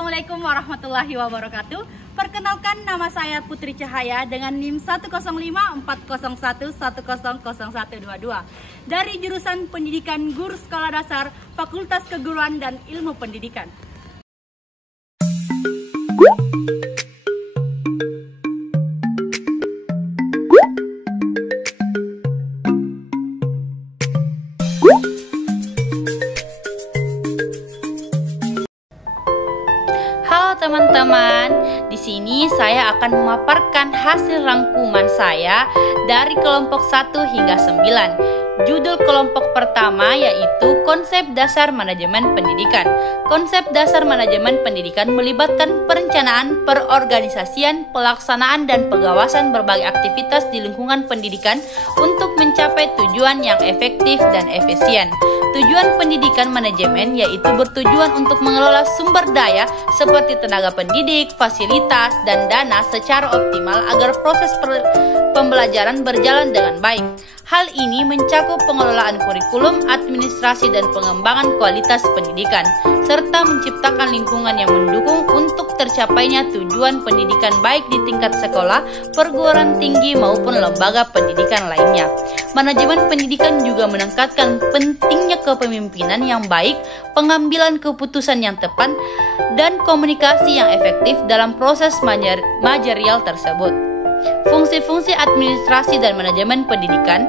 Assalamualaikum warahmatullahi wabarakatuh. Perkenalkan, nama saya Putri Cahaya dengan NIM 1054011100122 dari jurusan Pendidikan Guru Sekolah Dasar Fakultas Keguruan dan Ilmu Pendidikan. Halo teman-teman, di sini saya akan memaparkan hasil rangkuman saya dari kelompok 1 hingga 9. Judul kelompok pertama yaitu Konsep Dasar Manajemen Pendidikan. Konsep dasar manajemen pendidikan melibatkan perencanaan, perorganisasian, pelaksanaan, dan pengawasan berbagai aktivitas di lingkungan pendidikan untuk mencapai tujuan yang efektif dan efisien. Tujuan pendidikan manajemen yaitu bertujuan untuk mengelola sumber daya seperti tenaga pendidik, fasilitas, dan dana secara optimal agar proses pembelajaran berjalan dengan baik. Hal ini mencakup pengelolaan kurikulum, administrasi, dan pengembangan kualitas pendidikan, serta menciptakan lingkungan yang mendukung untuk tercapainya tujuan pendidikan baik di tingkat sekolah, perguruan tinggi, maupun lembaga pendidikan lainnya. Manajemen pendidikan juga menekankan pentingnya kepemimpinan yang baik, pengambilan keputusan yang tepat, dan komunikasi yang efektif dalam proses manajerial tersebut. Fungsi-fungsi administrasi dan manajemen pendidikan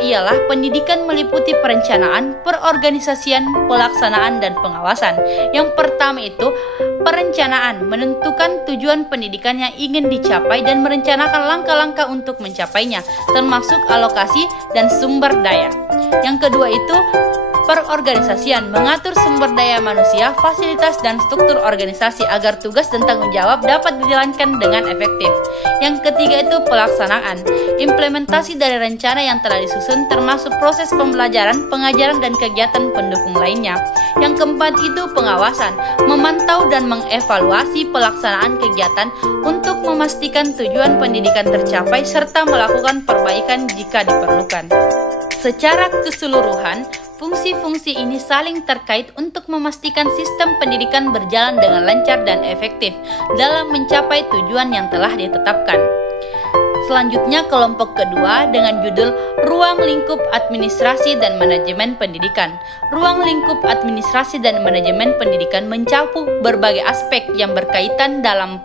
ialah pendidikan meliputi perencanaan, perorganisasian, pelaksanaan, dan pengawasan. Yang pertama itu perencanaan, menentukan tujuan pendidikan yang ingin dicapai dan merencanakan langkah-langkah untuk mencapainya, termasuk alokasi dan sumber daya. Yang kedua itu perorganisasian, mengatur sumber daya manusia, fasilitas, dan struktur organisasi agar tugas dan tanggung jawab dapat dijalankan dengan efektif. Yang ketiga itu pelaksanaan, implementasi dari rencana yang telah disusun termasuk proses pembelajaran, pengajaran, dan kegiatan pendukung lainnya. Yang keempat itu pengawasan, memantau dan mengevaluasi pelaksanaan kegiatan untuk memastikan tujuan pendidikan tercapai serta melakukan perbaikan jika diperlukan. Secara keseluruhan, fungsi-fungsi ini saling terkait untuk memastikan sistem pendidikan berjalan dengan lancar dan efektif dalam mencapai tujuan yang telah ditetapkan. Selanjutnya kelompok kedua dengan judul Ruang Lingkup Administrasi dan Manajemen Pendidikan. Ruang lingkup administrasi dan manajemen pendidikan mencakup berbagai aspek yang berkaitan dalam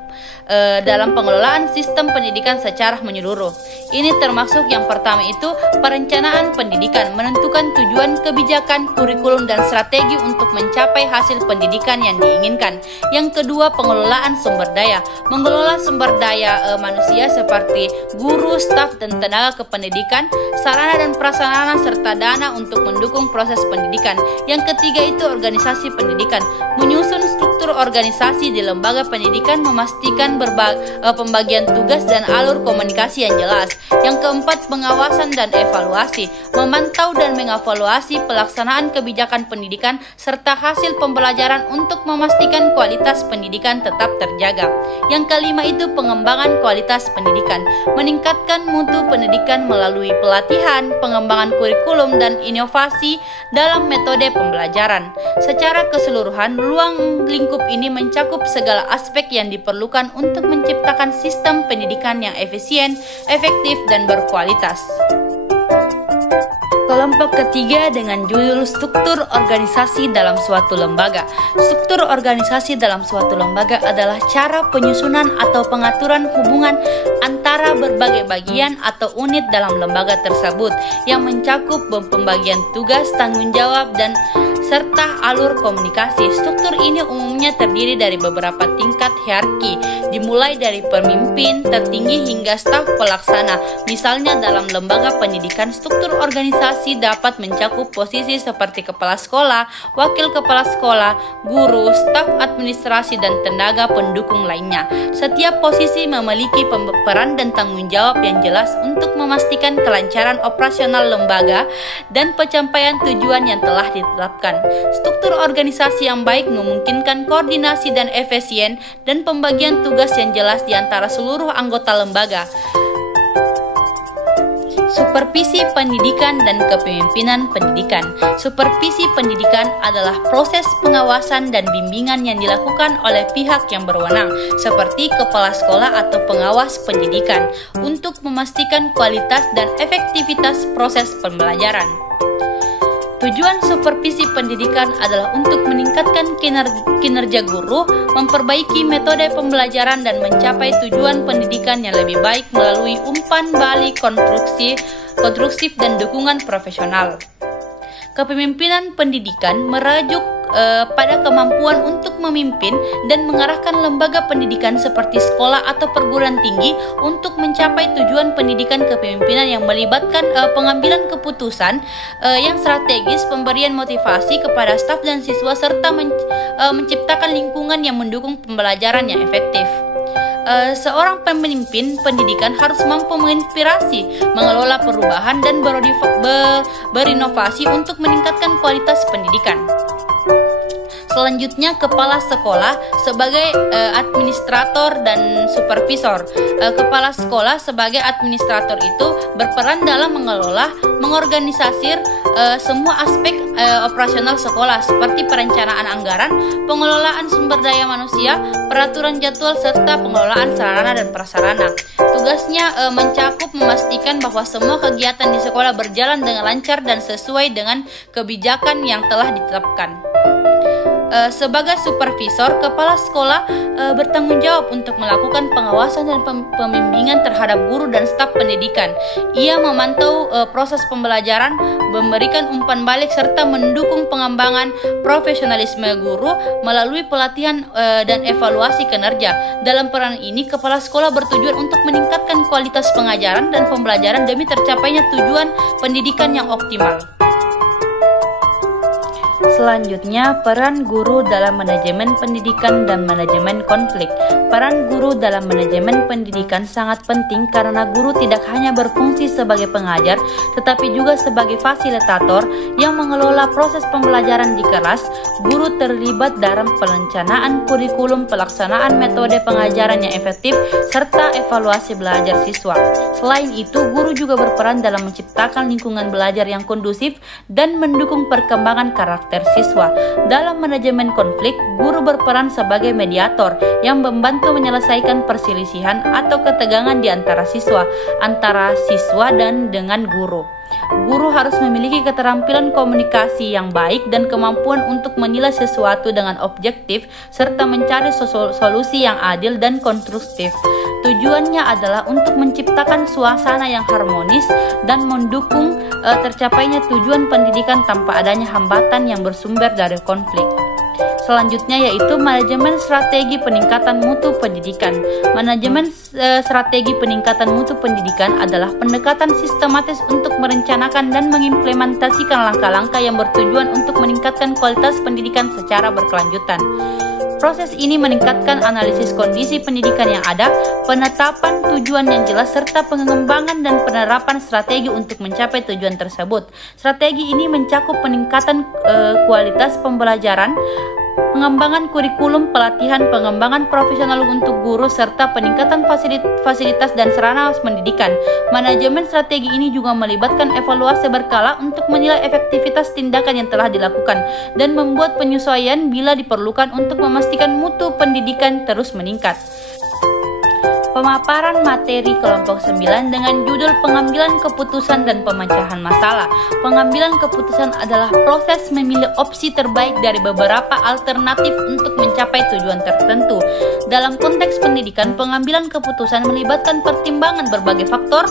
pengelolaan sistem pendidikan secara menyeluruh. Ini termasuk yang pertama itu perencanaan pendidikan, menentukan tujuan, kebijakan, kurikulum, dan strategi untuk mencapai hasil pendidikan yang diinginkan. Yang kedua pengelolaan sumber daya, mengelola sumber daya manusia seperti guru, staf, dan tenaga kependidikan, sarana dan prasarana, serta dana untuk mendukung proses pendidikan. Yang ketiga itu organisasi pendidikan, menyusun struktur organisasi di lembaga pendidikan, memastikan pembagian tugas dan alur komunikasi yang jelas. Yang keempat pengawasan dan evaluasi, memantau dan mengevaluasi pelaksanaan kebijakan pendidikan serta hasil pembelajaran untuk memastikan kualitas pendidikan tetap terjaga. Yang kelima itu pengembangan kualitas pendidikan, meningkatkan mutu pendidikan melalui pelatihan, pengembangan kurikulum, dan inovasi dalam metode pembelajaran. Secara keseluruhan, ruang lingkup ini mencakup segala aspek yang diperlukan untuk menciptakan sistem pendidikan yang efisien, efektif, dan berkualitas. Kelompok ketiga dengan judul Struktur Organisasi dalam suatu lembaga. Struktur organisasi dalam suatu lembaga adalah cara penyusunan atau pengaturan hubungan antara berbagai bagian atau unit dalam lembaga tersebut yang mencakup pembagian tugas, tanggung jawab, dan serta alur komunikasi. Struktur ini umumnya terdiri dari beberapa tingkat hierarki, dimulai dari pemimpin tertinggi hingga staf pelaksana. Misalnya dalam lembaga pendidikan, struktur organisasi dapat mencakup posisi seperti kepala sekolah, wakil kepala sekolah, guru, staf administrasi, dan tenaga pendukung lainnya. Setiap posisi memiliki peran dan tanggung jawab yang jelas untuk memastikan kelancaran operasional lembaga dan pencapaian tujuan yang telah ditetapkan. Struktur organisasi yang baik memungkinkan koordinasi dan efisien dan pembagian tugas yang jelas di antara seluruh anggota lembaga. Supervisi pendidikan dan kepemimpinan pendidikan. Supervisi pendidikan adalah proses pengawasan dan bimbingan yang dilakukan oleh pihak yang berwenang, seperti kepala sekolah atau pengawas pendidikan, untuk memastikan kualitas dan efektivitas proses pembelajaran. Tujuan supervisi pendidikan adalah untuk meningkatkan kinerja guru, memperbaiki metode pembelajaran, dan mencapai tujuan pendidikan yang lebih baik melalui umpan balik konstruktif dan dukungan profesional. Kepemimpinan pendidikan merujuk pada kemampuan untuk memimpin dan mengarahkan lembaga pendidikan seperti sekolah atau perguruan tinggi untuk mencapai tujuan pendidikan kepemimpinan yang melibatkan pengambilan keputusan yang strategis, pemberian motivasi kepada staf dan siswa, serta menciptakan lingkungan yang mendukung pembelajaran yang efektif. Seorang pemimpin pendidikan harus mampu menginspirasi, mengelola perubahan, dan berinovasi untuk meningkatkan kualitas pendidikan. Selanjutnya, kepala sekolah sebagai administrator dan supervisor. Kepala sekolah sebagai administrator itu berperan dalam mengelola, mengorganisir semua aspek operasional sekolah seperti perencanaan anggaran, pengelolaan sumber daya manusia, peraturan jadwal, serta pengelolaan sarana dan prasarana. Tugasnya mencakup memastikan bahwa semua kegiatan di sekolah berjalan dengan lancar dan sesuai dengan kebijakan yang telah ditetapkan. Sebagai supervisor, kepala sekolah bertanggung jawab untuk melakukan pengawasan dan pembimbingan terhadap guru dan staf pendidikan. Ia memantau proses pembelajaran, memberikan umpan balik, serta mendukung pengembangan profesionalisme guru melalui pelatihan dan evaluasi kinerja. Dalam peran ini, kepala sekolah bertujuan untuk meningkatkan kualitas pengajaran dan pembelajaran demi tercapainya tujuan pendidikan yang optimal. Selanjutnya, peran guru dalam manajemen pendidikan dan manajemen konflik. Peran guru dalam manajemen pendidikan sangat penting karena guru tidak hanya berfungsi sebagai pengajar, tetapi juga sebagai fasilitator yang mengelola proses pembelajaran di kelas. Guru terlibat dalam perencanaan kurikulum, pelaksanaan metode pengajaran yang efektif, serta evaluasi belajar siswa. Selain itu, guru juga berperan dalam menciptakan lingkungan belajar yang kondusif dan mendukung perkembangan karakter siswa. Dalam manajemen konflik, guru berperan sebagai mediator yang membantu menyelesaikan perselisihan atau ketegangan di antara siswa dan dengan guru. Guru harus memiliki keterampilan komunikasi yang baik dan kemampuan untuk menilai sesuatu dengan objektif serta mencari solusi yang adil dan konstruktif. Tujuannya adalah untuk menciptakan suasana yang harmonis dan mendukung tercapainya tujuan pendidikan tanpa adanya hambatan yang bersumber dari konflik. Selanjutnya yaitu manajemen strategi peningkatan mutu pendidikan. Manajemen strategi peningkatan mutu pendidikan adalah pendekatan sistematis untuk merencanakan dan mengimplementasikan langkah-langkah yang bertujuan untuk meningkatkan kualitas pendidikan secara berkelanjutan. Proses ini meningkatkan analisis kondisi pendidikan yang ada, penetapan tujuan yang jelas, serta pengembangan dan penerapan strategi untuk mencapai tujuan tersebut. Strategi ini mencakup peningkatan kualitas pembelajaran, pengembangan kurikulum, pelatihan, pengembangan profesional untuk guru, serta peningkatan fasilitas dan sarana pendidikan. Manajemen strategi ini juga melibatkan evaluasi berkala untuk menilai efektivitas tindakan yang telah dilakukan dan membuat penyesuaian bila diperlukan untuk memastikan mutu pendidikan terus meningkat. Pemaparan materi kelompok 9 dengan judul pengambilan keputusan dan pemecahan masalah. Pengambilan keputusan adalah proses memilih opsi terbaik dari beberapa alternatif untuk mencapai tujuan tertentu. Dalam konteks pendidikan, pengambilan keputusan melibatkan pertimbangan berbagai faktor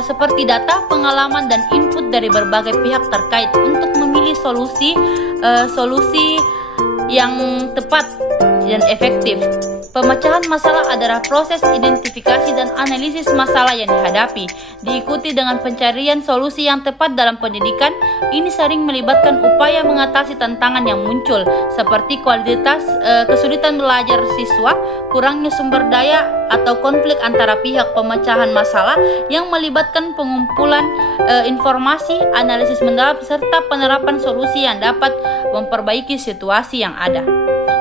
seperti data, pengalaman, dan input dari berbagai pihak terkait untuk memilih solusi yang tepat dan efektif. Pemecahan masalah adalah proses identifikasi dan analisis masalah yang dihadapi, diikuti dengan pencarian solusi yang tepat dalam pendidikan. Ini sering melibatkan upaya mengatasi tantangan yang muncul, seperti kualitas kesulitan belajar siswa, kurangnya sumber daya, atau konflik antara pihak. Pemecahan masalah yang melibatkan pengumpulan informasi, analisis mendalam, serta penerapan solusi yang dapat memperbaiki situasi yang ada.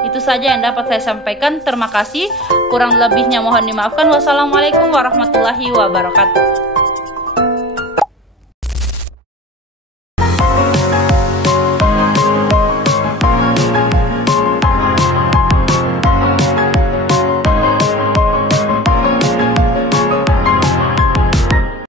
Itu saja yang dapat saya sampaikan. Terima kasih. Kurang lebihnya mohon dimaafkan. Wassalamualaikum warahmatullahi wabarakatuh.